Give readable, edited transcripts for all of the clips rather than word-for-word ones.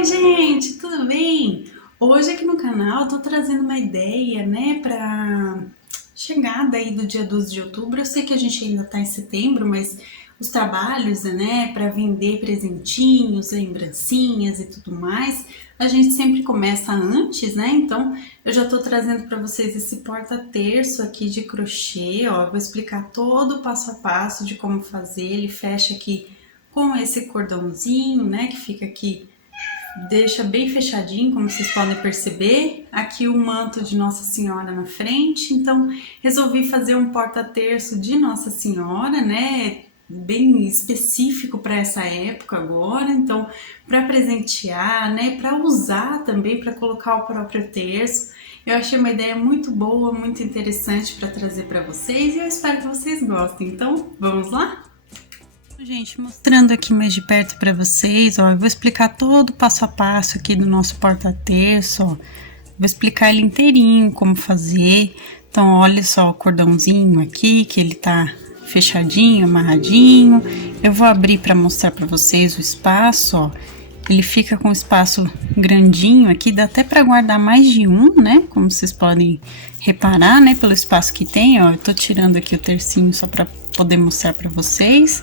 Oi, gente, tudo bem? Hoje aqui no canal eu tô trazendo uma ideia, né, pra chegada aí do dia 12 de outubro. Eu sei que a gente ainda tá em setembro, mas os trabalhos, né, para vender presentinhos, lembrancinhas e tudo mais, a gente sempre começa antes, né? Então, eu já tô trazendo para vocês esse porta-terço aqui de crochê, ó. Eu vou explicar todo o passo a passo de como fazer. Ele fecha aqui com esse cordãozinho, né, que fica aqui, deixa bem fechadinho, como vocês podem perceber. Aqui o manto de Nossa Senhora na frente, então resolvi fazer um porta-terço de Nossa Senhora, né, bem específico para essa época agora, então para presentear, né, para usar também, para colocar o próprio terço. Eu achei uma ideia muito boa, muito interessante para trazer para vocês e eu espero que vocês gostem. Então, vamos lá? Gente, mostrando aqui mais de perto para vocês, ó, eu vou explicar todo o passo a passo aqui do nosso porta-terço, ó. Vou explicar ele inteirinho, como fazer. Então, olha só o cordãozinho aqui, que ele tá fechadinho, amarradinho. Eu vou abrir para mostrar para vocês o espaço, ó. Ele fica com espaço grandinho aqui, dá até para guardar mais de um, né? Como vocês podem reparar, né? Pelo espaço que tem, ó. Eu tô tirando aqui o tercinho só para poder mostrar para vocês,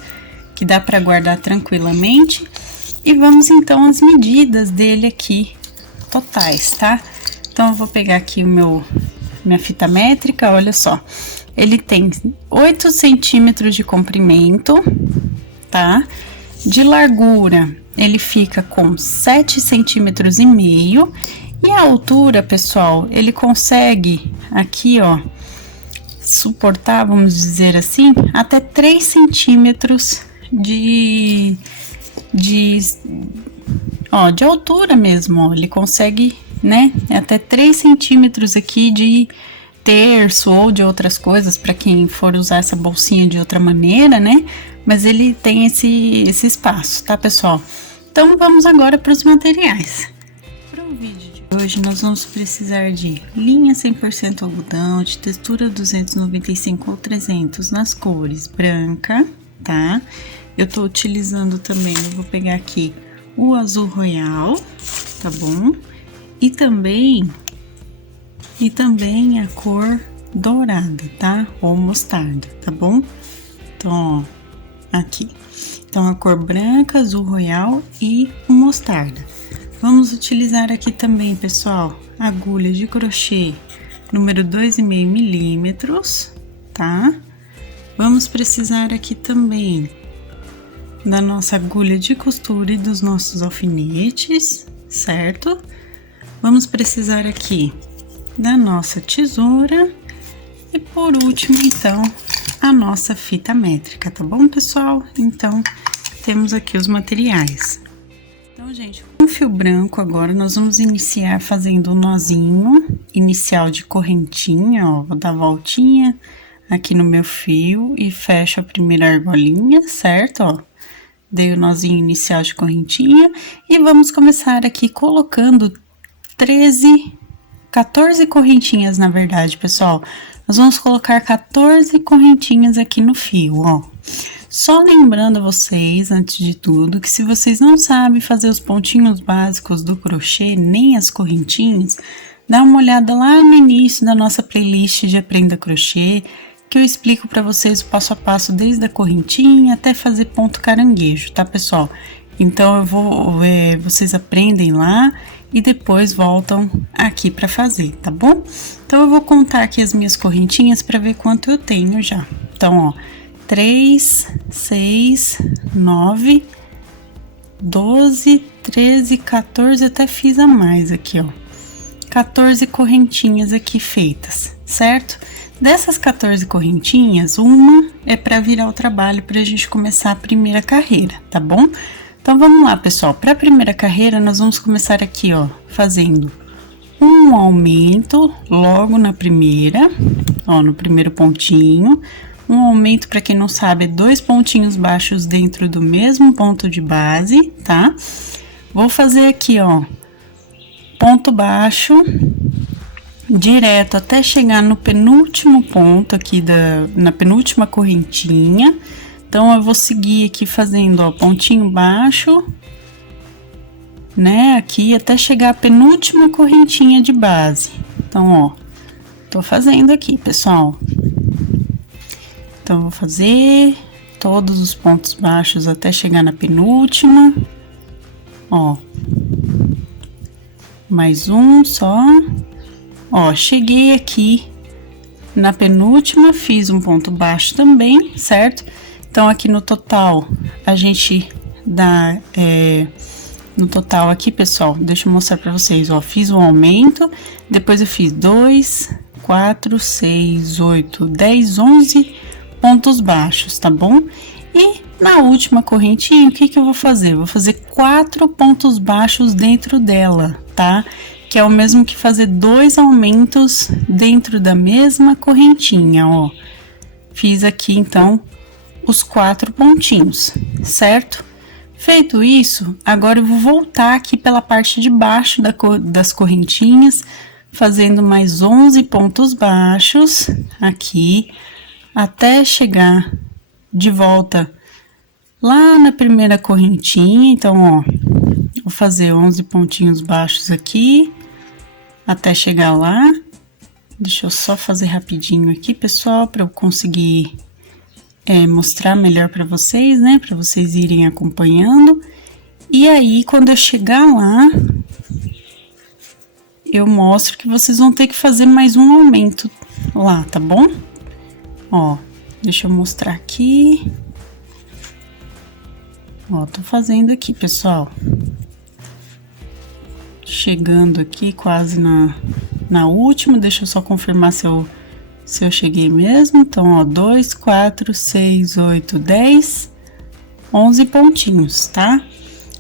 que dá para guardar tranquilamente. E vamos então às medidas dele aqui, totais, tá? Então eu vou pegar aqui minha fita métrica, olha só. Ele tem 8 centímetros de comprimento, tá? De largura, ele fica com 7 centímetros e meio. E a altura, pessoal, ele consegue aqui, ó, suportar, vamos dizer assim, até 3 centímetros de altura mesmo, ó. Ele consegue, né, até 3 centímetros aqui de terço ou de outras coisas, para quem for usar essa bolsinha de outra maneira, né, mas ele tem esse espaço, tá, pessoal? Então, vamos agora para os materiais. Para o vídeo de hoje, nós vamos precisar de linha 100% algodão, de textura 295 ou 300, nas cores branca, tá? Eu tô utilizando também, eu vou pegar aqui o azul royal, tá bom? E também a cor dourada, tá? Ou mostarda, tá bom? Então, ó, aqui. Então, a cor branca, azul royal e mostarda. Vamos utilizar aqui também, pessoal, agulha de crochê número 2,5 milímetros, tá? Vamos precisar aqui também da nossa agulha de costura e dos nossos alfinetes, certo? Vamos precisar aqui da nossa tesoura e por último, então, a nossa fita métrica, tá bom, pessoal? Então, temos aqui os materiais. Então, gente, com fio branco agora nós vamos iniciar fazendo o nozinho inicial de correntinha, ó, vou dar voltinha aqui no meu fio e fecho a primeira argolinha, certo? Ó, dei o nozinho inicial de correntinha e vamos começar aqui colocando 14 correntinhas, na verdade, pessoal. Nós vamos colocar 14 correntinhas aqui no fio, ó. Só lembrando vocês, antes de tudo, que se vocês não sabem fazer os pontinhos básicos do crochê, nem as correntinhas, dá uma olhada lá no início da nossa playlist de Aprenda Crochê, que eu explico para vocês o passo a passo desde a correntinha até fazer ponto caranguejo, tá, pessoal? Então, vocês aprendem lá e depois voltam aqui para fazer, tá bom? Então, eu vou contar aqui as minhas correntinhas para ver quanto eu tenho já. Então, ó, 3, 6, 9, 12, 13, 14, até fiz a mais aqui, ó. 14 correntinhas aqui feitas, certo? Dessas 14 correntinhas, uma é para virar o trabalho para a gente começar a primeira carreira, tá bom? Então, vamos lá, pessoal. Para a primeira carreira, nós vamos começar aqui, ó, fazendo um aumento logo na primeira, ó, no primeiro pontinho. Um aumento, para quem não sabe, é 2 pontinhos baixos dentro do mesmo ponto de base, tá? Vou fazer aqui, ó, ponto baixo direto até chegar no penúltimo ponto aqui na penúltima correntinha. Então, eu vou seguir aqui fazendo, ó, pontinho baixo, né, aqui até chegar a penúltima correntinha de base. Então, ó, tô fazendo aqui, pessoal. Então, vou fazer todos os pontos baixos até chegar na penúltima. Ó, mais um só. Ó, cheguei aqui na penúltima, fiz um ponto baixo também, certo? Então, aqui no total, a gente dá, no total aqui, pessoal, deixa eu mostrar pra vocês, ó, fiz um aumento, depois eu fiz 2, 4, 6, 8, 10, 11 pontos baixos, tá bom? E na última correntinha, o que que eu vou fazer? Vou fazer 4 pontos baixos dentro dela, tá? Que é o mesmo que fazer 2 aumentos dentro da mesma correntinha, ó. Fiz aqui, então, os 4 pontinhos, certo? Feito isso, agora eu vou voltar aqui pela parte de baixo das correntinhas, fazendo mais 11 pontos baixos aqui, até chegar de volta lá na primeira correntinha. Então, ó, vou fazer 11 pontinhos baixos aqui, até chegar lá. Deixa eu só fazer rapidinho aqui, pessoal, para eu conseguir mostrar melhor para vocês, né? Para vocês irem acompanhando. E aí, quando eu chegar lá, eu mostro que vocês vão ter que fazer mais um aumento lá, tá bom? Ó, deixa eu mostrar aqui. Ó, tô fazendo aqui, pessoal. Chegando aqui quase na última, deixa eu só confirmar se eu cheguei mesmo. Então, ó, 2, 4, 6, 8, 10, 11 pontinhos, tá?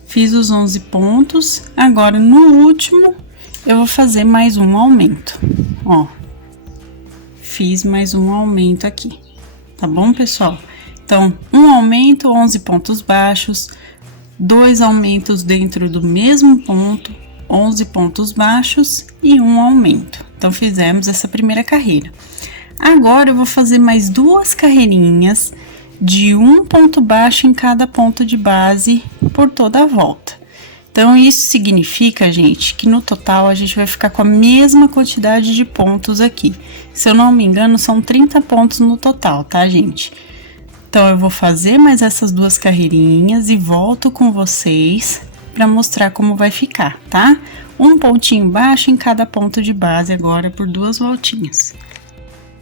Fiz os 11 pontos. Agora, no último, eu vou fazer mais um aumento, ó. Fiz mais um aumento aqui, tá bom, pessoal? Então, um aumento, 11 pontos baixos, 2 aumentos dentro do mesmo ponto, 11 pontos baixos e um aumento. Então, fizemos essa primeira carreira. Agora, eu vou fazer mais 2 carreirinhas de um ponto baixo em cada ponto de base por toda a volta. Então, isso significa, gente, que no total a gente vai ficar com a mesma quantidade de pontos aqui. Se eu não me engano, são 30 pontos no total, tá, gente? Então, eu vou fazer mais essas 2 carreirinhas e volto com vocês para mostrar como vai ficar, tá? Um pontinho baixo em cada ponto de base agora por 2 voltinhas.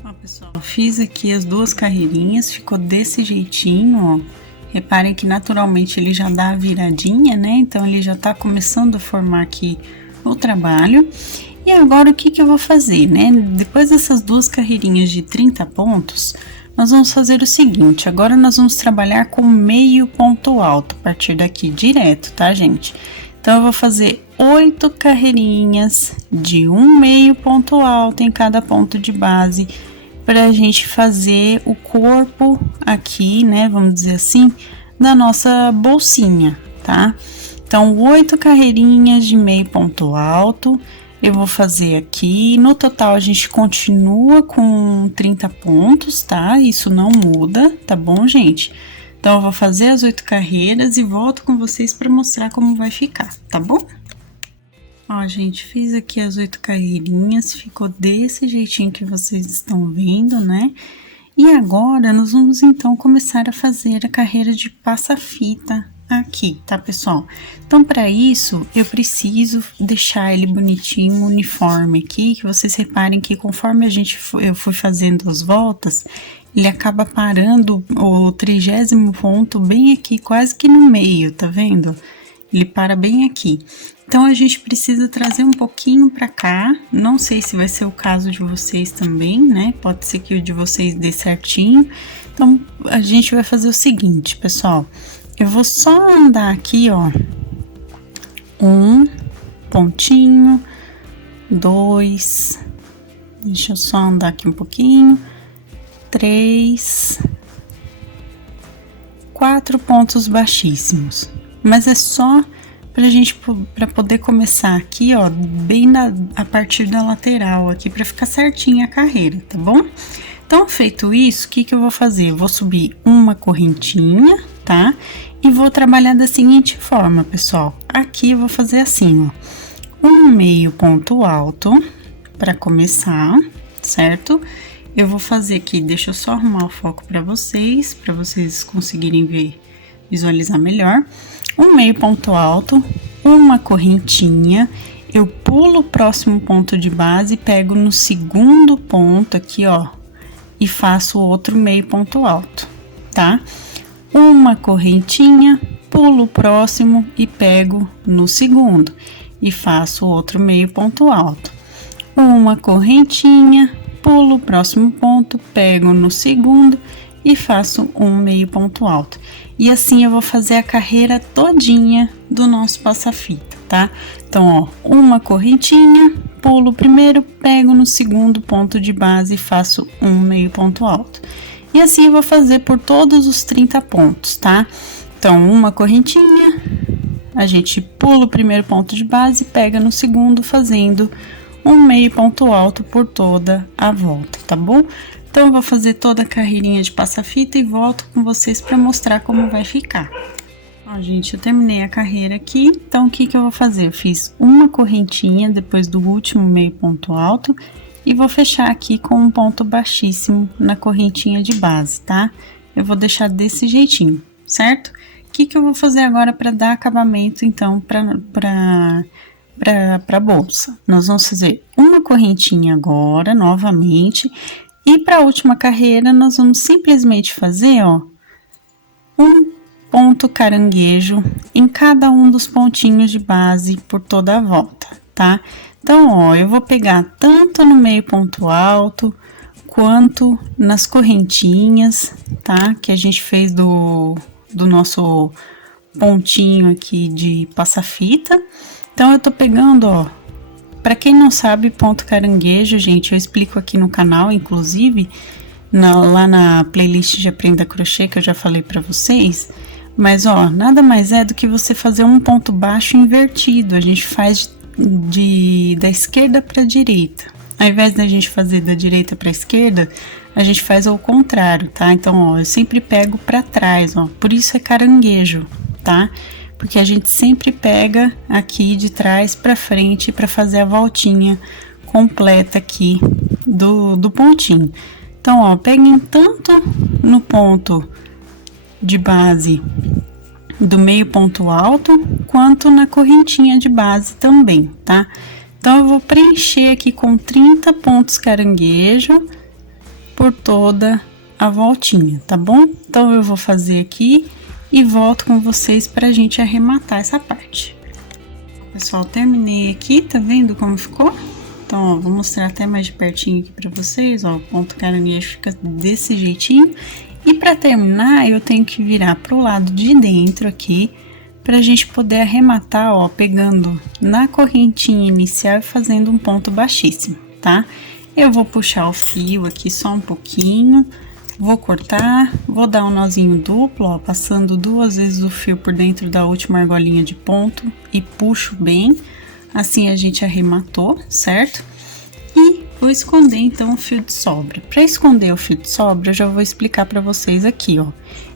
Ó, pessoal, eu fiz aqui as 2 carreirinhas, ficou desse jeitinho, ó. Reparem que naturalmente ele já dá a viradinha, né? Então, ele já tá começando a formar aqui o trabalho. E agora, o que que eu vou fazer, né? Depois dessas 2 carreirinhas de 30 pontos, nós vamos fazer o seguinte. Agora, nós vamos trabalhar com meio ponto alto, a partir daqui direto, tá, gente? Então, eu vou fazer 8 carreirinhas de um meio ponto alto em cada ponto de base, pra gente fazer o corpo aqui, né, vamos dizer assim, da nossa bolsinha, tá? Então, 8 carreirinhas de meio ponto alto, eu vou fazer aqui. No total, a gente continua com 30 pontos, tá? Isso não muda, tá bom, gente? Então, eu vou fazer as 8 carreiras e volto com vocês para mostrar como vai ficar, tá bom? Ó, gente, fiz aqui as 8 carreirinhas, ficou desse jeitinho que vocês estão vendo, né? E agora, nós vamos, então, começar a fazer a carreira de passa-fita aqui, tá, pessoal? Então, para isso, eu preciso deixar ele bonitinho, uniforme aqui, que vocês reparem que conforme eu fui fazendo as voltas, ele acaba parando o 30º ponto bem aqui, quase que no meio, tá vendo? Ele para bem aqui. Então, a gente precisa trazer um pouquinho pra cá, não sei se vai ser o caso de vocês também, né? Pode ser que o de vocês dê certinho. Então, a gente vai fazer o seguinte, pessoal, eu vou só andar aqui, ó, um pontinho, 2, deixa eu só andar aqui um pouquinho, 3, 4 pontos baixíssimos, mas é só para poder começar aqui, ó, bem a partir da lateral aqui, para ficar certinha a carreira, tá bom? Então, feito isso, o que que eu vou fazer? Eu vou subir uma correntinha, tá? E vou trabalhar da seguinte forma, pessoal. Aqui eu vou fazer assim, ó, um meio ponto alto para começar, certo? Eu vou fazer aqui, deixa eu só arrumar o foco para vocês conseguirem ver, visualizar melhor. Um meio ponto alto, uma correntinha, eu pulo o próximo ponto de base, pego no segundo ponto aqui, ó, e faço outro meio ponto alto, tá? Uma correntinha, pulo o próximo e pego no segundo e faço outro meio ponto alto. Uma correntinha, pulo o próximo ponto, pego no segundo e faço um meio ponto alto. E assim eu vou fazer a carreira todinha do nosso passa-fita, tá? Então, ó, uma correntinha, pulo o primeiro, pego no segundo ponto de base e faço um meio ponto alto. E assim eu vou fazer por todos os 30 pontos, tá? Então, uma correntinha, a gente pula o primeiro ponto de base, pega no segundo, fazendo um meio ponto alto por toda a volta, tá bom? Então, eu vou fazer toda a carreirinha de passa-fita e volto com vocês para mostrar como vai ficar. Ó, gente, eu terminei a carreira aqui, então o que que eu vou fazer? Eu fiz uma correntinha depois do último meio ponto alto e vou fechar aqui com um ponto baixíssimo na correntinha de base, tá? Eu vou deixar desse jeitinho, certo? O que que eu vou fazer agora para dar acabamento, então, para bolsa? Nós vamos fazer uma correntinha agora, novamente. E para a última carreira, nós vamos simplesmente fazer, ó, um ponto caranguejo em cada um dos pontinhos de base por toda a volta, tá? Então, ó, eu vou pegar tanto no meio ponto alto, quanto nas correntinhas, tá? Que a gente fez do nosso pontinho aqui de passa-fita. Então, eu tô pegando, ó, pra quem não sabe, ponto caranguejo, gente, eu explico aqui no canal, inclusive, lá na playlist de Aprenda Crochê, que eu já falei pra vocês. Mas, ó, nada mais é do que você fazer um ponto baixo invertido. A gente faz da esquerda pra direita. Ao invés da gente fazer da direita pra esquerda, a gente faz ao contrário, tá? Então, ó, eu sempre pego pra trás, ó. Por isso é caranguejo, tá? Porque a gente sempre pega aqui de trás pra frente para fazer a voltinha completa aqui do pontinho. Então, ó, peguem tanto no ponto de base do meio ponto alto, quanto na correntinha de base também, tá? Então, eu vou preencher aqui com 30 pontos caranguejo por toda a voltinha, tá bom? Então, eu vou fazer aqui e volto com vocês pra gente arrematar essa parte. Pessoal, terminei aqui, tá vendo como ficou? Então, ó, vou mostrar até mais de pertinho aqui pra vocês, ó, o ponto caranguejo fica desse jeitinho. E pra terminar, eu tenho que virar pro lado de dentro aqui, pra gente poder arrematar, ó, pegando na correntinha inicial e fazendo um ponto baixíssimo, tá? Eu vou puxar o fio aqui só um pouquinho. Vou cortar, vou dar um nozinho duplo, ó, passando 2 vezes o fio por dentro da última argolinha de ponto e puxo bem, assim a gente arrematou, certo? E vou esconder então o fio de sobra. Para esconder o fio de sobra, eu já vou explicar para vocês aqui, ó.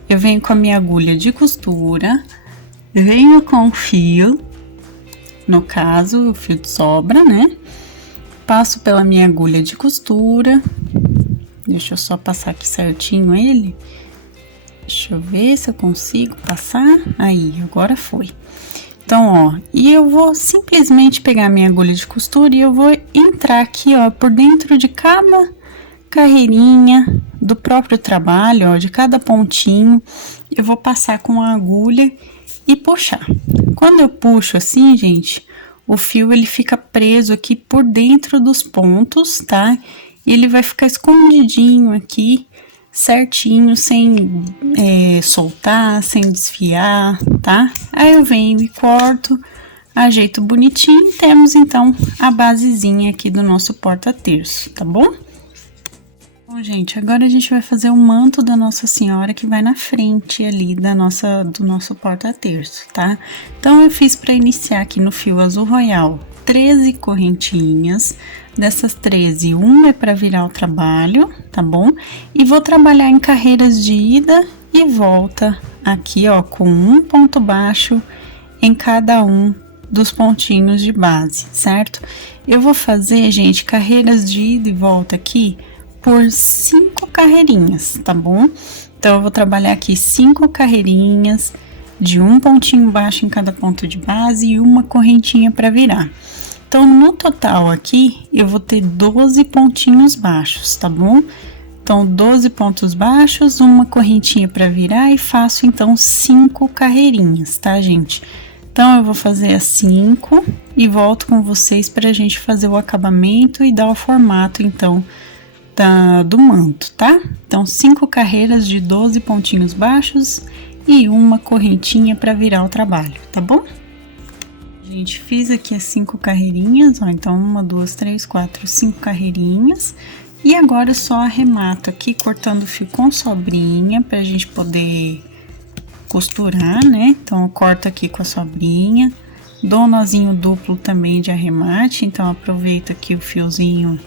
Eu venho com a minha agulha de costura, venho com o fio, no caso, o fio de sobra, né? Passo pela minha agulha de costura. Deixa eu só passar aqui certinho ele. Deixa eu ver se eu consigo passar. Aí, agora foi. Então, ó, e eu vou simplesmente pegar minha agulha de costura e eu vou entrar aqui, ó, por dentro de cada carreirinha do próprio trabalho, ó, de cada pontinho. Eu vou passar com a agulha e puxar. Quando eu puxo assim, gente, o fio ele fica preso aqui por dentro dos pontos, tá? Ele vai ficar escondidinho aqui, certinho, sem soltar, sem desfiar, tá? Aí eu venho e corto, ajeito bonitinho, temos então a basezinha aqui do nosso porta-terço, tá bom? Bom, gente, agora a gente vai fazer o manto da Nossa Senhora que vai na frente ali do nosso porta-terço, tá? Então, eu fiz para iniciar aqui no fio azul royal 13 correntinhas. Dessas 13, uma é para virar o trabalho, tá bom? E vou trabalhar em carreiras de ida e volta aqui, ó, com um ponto baixo em cada um dos pontinhos de base, certo? Eu vou fazer, gente, carreiras de ida e volta aqui por 5 carreirinhas, tá bom? Então, eu vou trabalhar aqui 5 carreirinhas de um pontinho baixo em cada ponto de base e uma correntinha para virar. Então, no total aqui, eu vou ter 12 pontinhos baixos, tá bom? Então, 12 pontos baixos, uma correntinha para virar e faço, então, 5 carreirinhas, tá, gente? Então, eu vou fazer as 5 e volto com vocês pra gente fazer o acabamento e dar o formato, então, do manto, tá? Então, 5 carreiras de 12 pontinhos baixos e uma correntinha para virar o trabalho, tá bom? Gente, fiz aqui as 5 carreirinhas, ó, então 1, 2, 3, 4, 5 carreirinhas. E agora eu só arremato aqui, cortando o fio com sobrinha, pra gente poder costurar, né? Então, eu corto aqui com a sobrinha, dou um nozinho duplo também de arremate, então aproveito aqui o fiozinho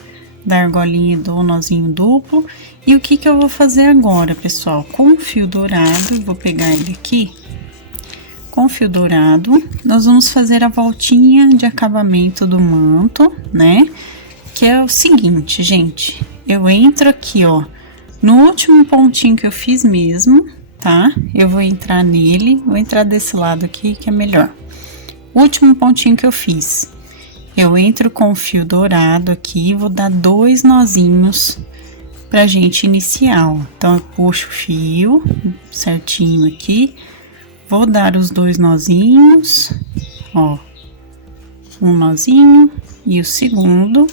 da argolinha e dou um nozinho duplo. E o que que eu vou fazer agora, pessoal? Com o fio dourado, eu vou pegar ele aqui. Com fio dourado, nós vamos fazer a voltinha de acabamento do manto, né? Que é o seguinte, gente, eu entro aqui, ó, no último pontinho que eu fiz mesmo, tá? Eu vou entrar nele, vou entrar desse lado aqui que é melhor. Último pontinho que eu fiz, eu entro com o fio dourado aqui, vou dar 2 nozinhos pra gente iniciar, ó. Então, eu puxo o fio certinho aqui. Vou dar os 2 nozinhos, ó, um nozinho e o segundo.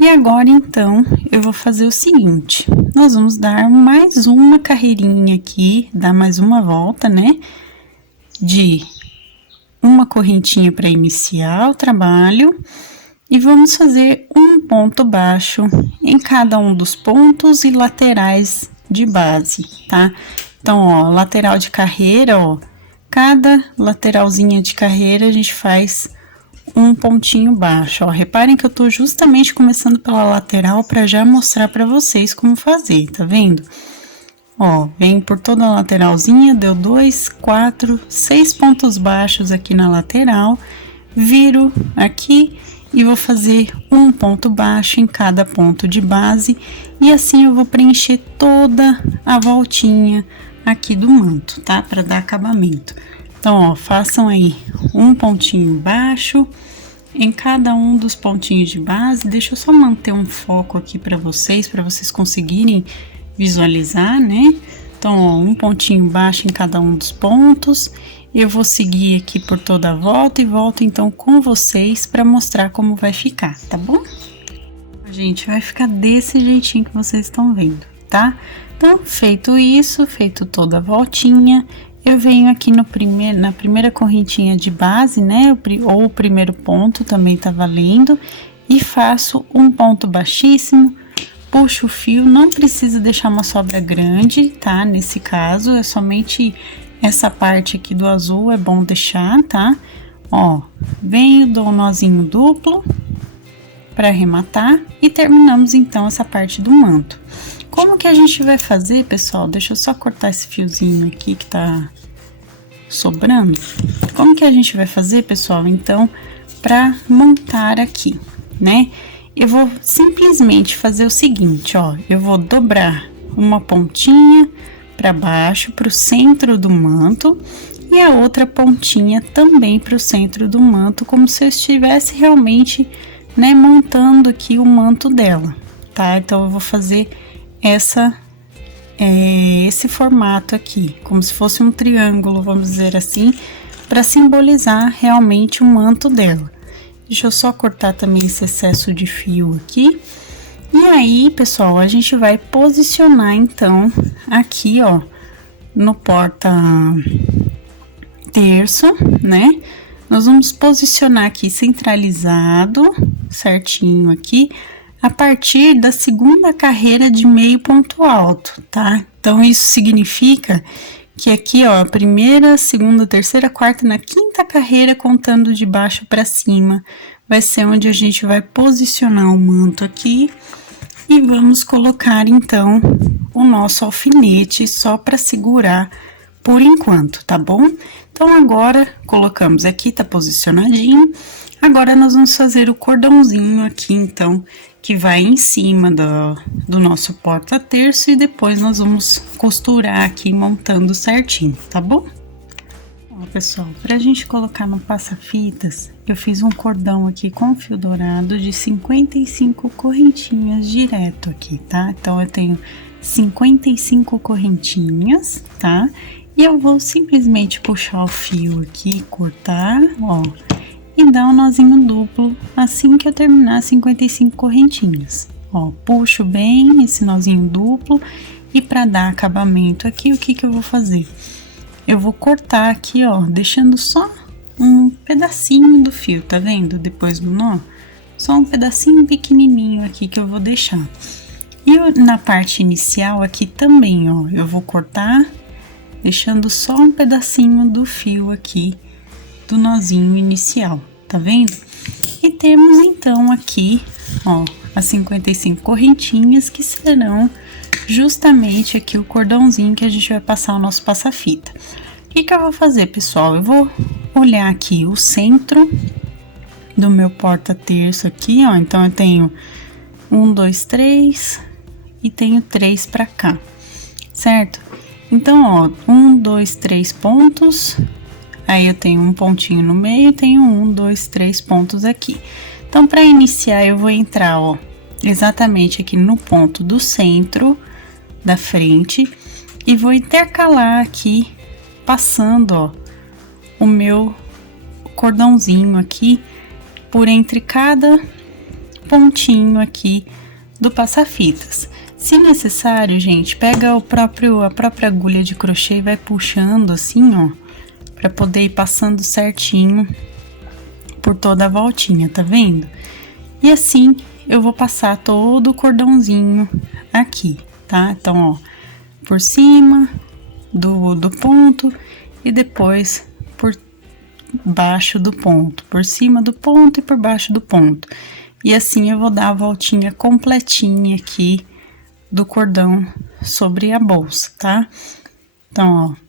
E agora, então, eu vou fazer o seguinte, nós vamos dar mais uma carreirinha aqui, dar mais uma volta, né, de uma correntinha para iniciar o trabalho. E vamos fazer um ponto baixo em cada um dos pontos e laterais de base, tá? Então, ó, lateral de carreira, ó, cada lateralzinha de carreira a gente faz um pontinho baixo, ó. Reparem que eu tô justamente começando pela lateral para já mostrar para vocês como fazer, tá vendo? Ó, vem por toda a lateralzinha, deu 2, 4, 6 pontos baixos aqui na lateral, viro aqui e vou fazer um ponto baixo em cada ponto de base, e assim eu vou preencher toda a voltinha aqui do manto, tá? Para dar acabamento. Então, ó, façam aí um pontinho baixo em cada um dos pontinhos de base. Deixa eu só manter um foco aqui para vocês conseguirem visualizar, né? Então, ó, um pontinho baixo em cada um dos pontos. Eu vou seguir aqui por toda a volta e volto então com vocês para mostrar como vai ficar, tá bom? Gente, vai ficar desse jeitinho que vocês estão vendo, tá? Então, feito isso, feito toda a voltinha, eu venho aqui na primeira correntinha de base, né? Ou o primeiro ponto também tá valendo, e faço um ponto baixíssimo, puxo o fio, não precisa deixar uma sobra grande, tá? Nesse caso, é somente essa parte aqui do azul, é bom deixar, tá? Ó, venho, dou um nozinho duplo para arrematar e terminamos então essa parte do manto. Como que a gente vai fazer, pessoal? Deixa eu só cortar esse fiozinho aqui que tá sobrando. Como que a gente vai fazer, pessoal? Então, para montar aqui, né? Eu vou simplesmente fazer o seguinte, ó. Eu vou dobrar uma pontinha para baixo, para o centro do manto, e a outra pontinha também para o centro do manto, como se eu estivesse realmente, né, montando aqui o manto dela, tá? Então, eu vou fazer esse formato aqui, como se fosse um triângulo, vamos dizer assim, para simbolizar realmente o manto dela. Deixa eu só cortar também esse excesso de fio aqui. E aí, pessoal, a gente vai posicionar, então, aqui, ó, no porta-terço, né? Nós vamos posicionar aqui centralizado, certinho aqui, a partir da segunda carreira de meio ponto alto, tá? Então, isso significa que aqui, ó, a primeira, segunda, terceira, quarta, na quinta carreira, contando de baixo para cima, vai ser onde a gente vai posicionar o manto aqui E vamos colocar então o nosso alfinete só para segurar por enquanto, tá bom? Então agora colocamos aqui, tá posicionadinho. Agora nós vamos fazer o cordãozinho aqui, então, que vai em cima do nosso porta-terço e depois nós vamos costurar aqui montando certinho, tá bom? Ó, pessoal, pra gente colocar no passa-fitas, eu fiz um cordão aqui com fio dourado de 55 correntinhas direto aqui, tá? Então, eu tenho 55 correntinhas, tá? E eu vou simplesmente puxar o fio aqui, cortar, ó, e dar um nozinho duplo assim que eu terminar 55 correntinhas. Ó, puxo bem esse nozinho duplo e pra dar acabamento aqui, o que que eu vou fazer? Eu vou cortar aqui, ó, deixando só um pedacinho do fio, tá vendo? Depois do nó, só um pedacinho pequenininho aqui que eu vou deixar. E na parte inicial aqui também, ó, eu vou cortar, deixando só um pedacinho do fio aqui do nozinho inicial, tá vendo? E temos então aqui, ó, as 55 correntinhas que serão justamente aqui o cordãozinho que a gente vai passar o nosso passa-fita. O que que eu vou fazer, pessoal? Eu vou olhar aqui o centro do meu porta-terço aqui, ó. Então, eu tenho 1, 2, 3 e tenho 3 pra cá, certo? Então, ó, 1, 2, 3 pontos. Aí, eu tenho um pontinho no meio, tenho 1, 2, 3 pontos aqui. Então, para iniciar, eu vou entrar, ó, exatamente aqui no ponto do centro da frente e vou intercalar aqui, passando, ó, o meu cordãozinho aqui por entre cada pontinho aqui do passa-fitas. Se necessário, gente, pega a própria agulha de crochê e vai puxando assim, ó, para poder ir passando certinho por toda a voltinha, tá vendo? E assim eu vou passar todo o cordãozinho aqui, tá? Então, ó, por cima do ponto e depois por baixo do ponto, por cima do ponto e por baixo do ponto. E assim eu vou dar a voltinha completinha aqui do cordão sobre a bolsa, tá? Então, ó,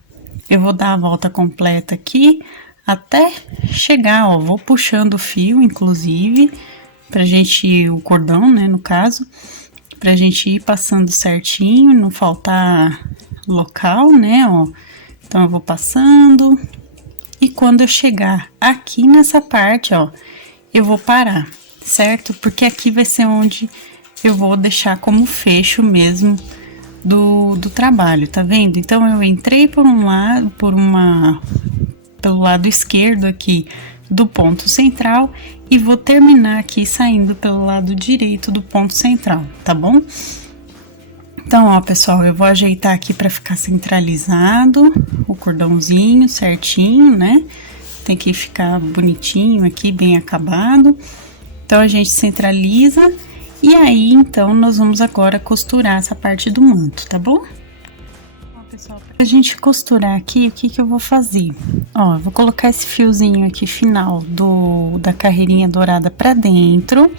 eu vou dar a volta completa aqui até chegar, ó, vou puxando o fio, inclusive, pra gente, o cordão, né, no caso, pra gente ir passando certinho, não faltar local, né, ó. Então, eu vou passando e quando eu chegar aqui nessa parte, ó, eu vou parar, certo? Porque aqui vai ser onde eu vou deixar como fecho mesmo do trabalho, tá vendo? Então, eu entrei por um lado, pelo lado esquerdo aqui do ponto central e vou terminar aqui saindo pelo lado direito do ponto central, tá bom? Então, ó, pessoal, eu vou ajeitar aqui para ficar centralizado o cordãozinho certinho, né? Tem que ficar bonitinho aqui, bem acabado. Então, a gente centraliza e aí, então, nós vamos agora costurar essa parte do manto, tá bom? Ó, pessoal, pra gente costurar aqui, o que que eu vou fazer? Ó, eu vou colocar esse fiozinho aqui final da carreirinha dourada pra dentro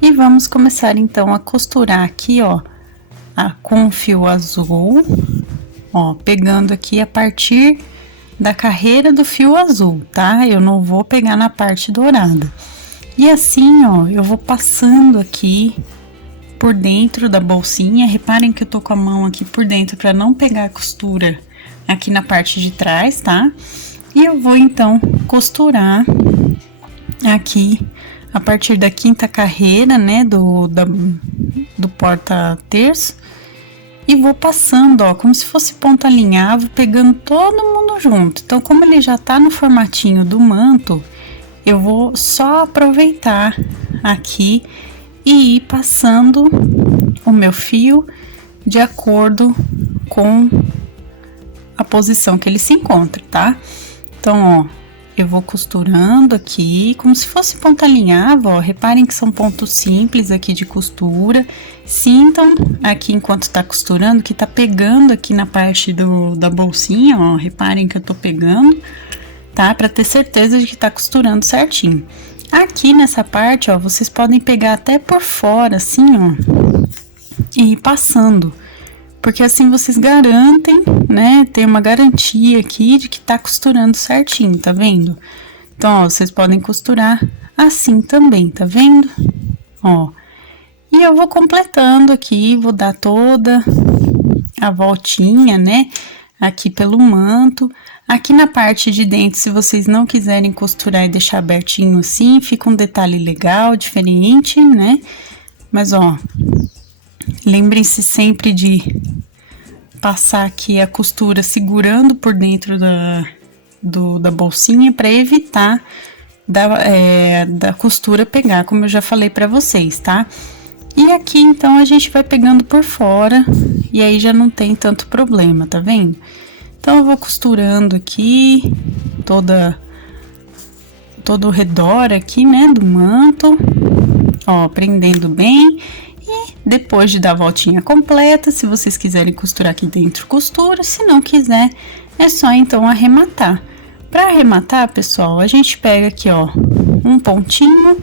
e vamos começar, então, a costurar aqui, ó, com o fio azul, ó, pegando aqui a partir da carreira do fio azul, tá? Eu não vou pegar na parte dourada. E assim, ó, eu vou passando aqui por dentro da bolsinha. Reparem que eu tô com a mão aqui por dentro para não pegar a costura aqui na parte de trás, tá? E eu vou, então, costurar aqui a partir da quinta carreira, né, do porta-terço. E vou passando, ó, como se fosse ponto alinhavo, pegando todo mundo junto. Então, como ele já tá no formatinho do manto, eu vou só aproveitar aqui e ir passando o meu fio de acordo com a posição que ele se encontra, tá? Então, ó, eu vou costurando aqui, como se fosse ponto alinhavo, ó. Reparem que são pontos simples aqui de costura. Sintam aqui enquanto tá costurando, que tá pegando aqui na parte da bolsinha, ó. Reparem que eu tô pegando, tá? Pra ter certeza de que tá costurando certinho. Aqui nessa parte, ó, vocês podem pegar até por fora, assim, ó. e ir passando. Porque assim vocês garantem, né? Tem uma garantia aqui de que tá costurando certinho, tá vendo? Então, ó, vocês podem costurar assim também, tá vendo? Ó. E eu vou completando aqui, vou dar toda a voltinha, né? Aqui pelo manto. Aqui na parte de dentro, se vocês não quiserem costurar e deixar abertinho assim, fica um detalhe legal, diferente, né? Mas, ó, lembrem-se sempre de passar aqui a costura segurando por dentro da bolsinha para evitar da costura pegar, como eu já falei para vocês, tá? E aqui, então, a gente vai pegando por fora e aí já não tem tanto problema, tá vendo? Então, eu vou costurando aqui todo o redor aqui, né, do manto, ó, prendendo bem. E depois de dar a voltinha completa, se vocês quiserem costurar aqui dentro, costura. Se não quiser, é só então arrematar. Para arrematar, pessoal, a gente pega aqui, ó, um pontinho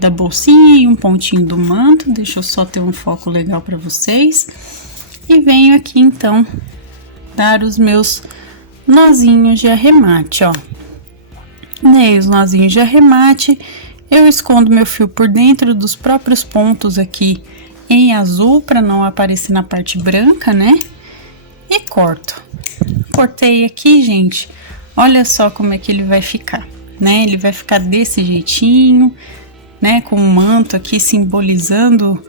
da bolsinha e um pontinho do manto. Deixa eu só ter um foco legal para vocês. E venho aqui, então, dar os meus nozinhos de arremate, ó. Dei os nozinhos de arremate. Eu escondo meu fio por dentro dos próprios pontos aqui em azul, para não aparecer na parte branca, né? E corto. Cortei aqui, gente. Olha só como é que ele vai ficar, né? Ele vai ficar desse jeitinho, né? Com o manto aqui simbolizando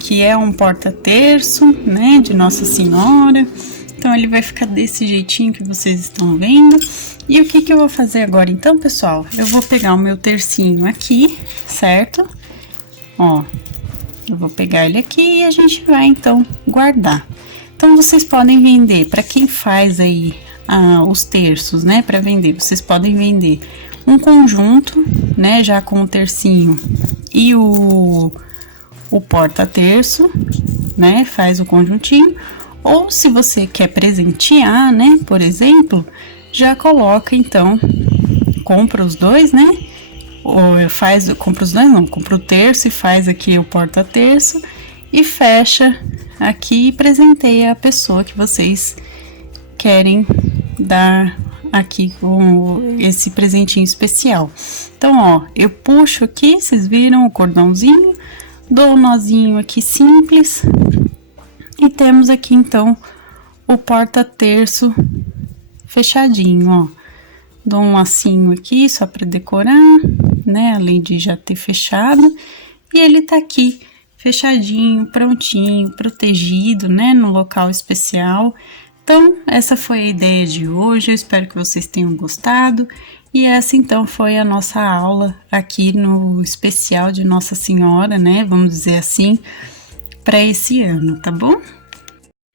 que é um porta-terço, né? De Nossa Senhora. Então, ele vai ficar desse jeitinho que vocês estão vendo. E o que eu vou fazer agora, então, pessoal? Eu vou pegar o meu tercinho aqui, certo? Ó, eu vou pegar ele aqui e a gente vai, então, guardar. Então, vocês podem vender, para quem faz aí os terços, né, para vender, vocês podem vender um conjunto, né, já com o tercinho e o porta-terço, né, faz o conjuntinho. Ou se você quer presentear, né, por exemplo, já coloca, então, compra os dois, né, ou compra os dois não, compra o terço e faz aqui o porta-terço e fecha aqui e presenteia a pessoa que vocês querem dar aqui com esse presentinho especial. Então, ó, eu puxo aqui, vocês viram o cordãozinho, dou um nozinho aqui simples. E temos aqui, então, o porta-terço fechadinho, ó. Dou um lacinho aqui, só para decorar, né? Além de já ter fechado. E ele tá aqui, fechadinho, prontinho, protegido, né? No local especial. Então, essa foi a ideia de hoje. Eu espero que vocês tenham gostado. E essa, então, foi a nossa aula aqui no especial de Nossa Senhora, né? Vamos dizer assim, para esse ano, tá bom?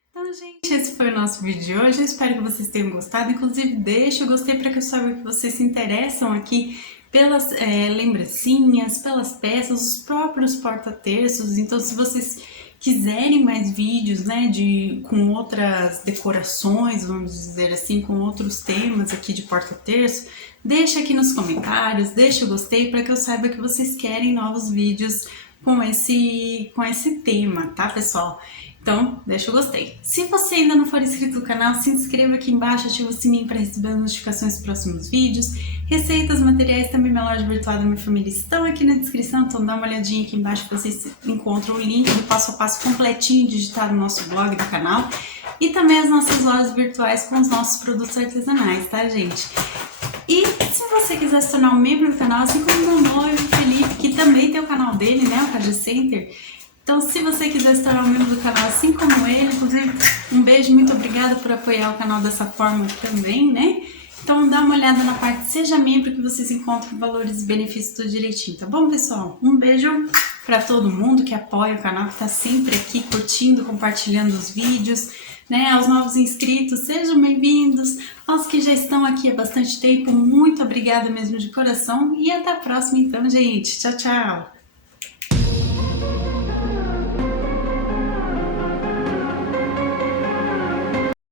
Então, gente, esse foi o nosso vídeo de hoje. Eu espero que vocês tenham gostado. Inclusive, deixa o gostei para que eu saiba que vocês se interessam aqui pelas lembrancinhas, pelas peças, os próprios porta-terços. Então, se vocês quiserem mais vídeos, né, com outras decorações, vamos dizer assim, com outros temas aqui de porta-terço, deixa aqui nos comentários, deixa o gostei para que eu saiba que vocês querem novos vídeos com esse tema, tá, pessoal? Então, deixa o gostei. Se você ainda não for inscrito no canal, se inscreva aqui embaixo, ativa o sininho para receber as notificações dos próximos vídeos. Receitas, materiais, também minha loja virtual da minha família estão aqui na descrição, então dá uma olhadinha aqui embaixo que vocês encontram o link do passo a passo completinho digitado no nosso blog do canal. E também as nossas lojas virtuais com os nossos produtos artesanais, tá, gente? E se você quiser se tornar um membro do canal, assim como o meu noivo, Felipe, que também tem o canal dele, né, o KG Center. Então, se você quiser se tornar um membro do canal, assim como ele, inclusive, um beijo, muito obrigada por apoiar o canal dessa forma também, né? Então, dá uma olhada na parte Seja Membro, que vocês encontram valores e benefícios tudo direitinho, tá bom, pessoal? Um beijo para todo mundo que apoia o canal, que tá sempre aqui curtindo, compartilhando os vídeos, né? Aos novos inscritos, sejam bem-vindos. Aos que já estão aqui há bastante tempo, muito obrigada mesmo de coração. E até a próxima, então, gente. Tchau, tchau!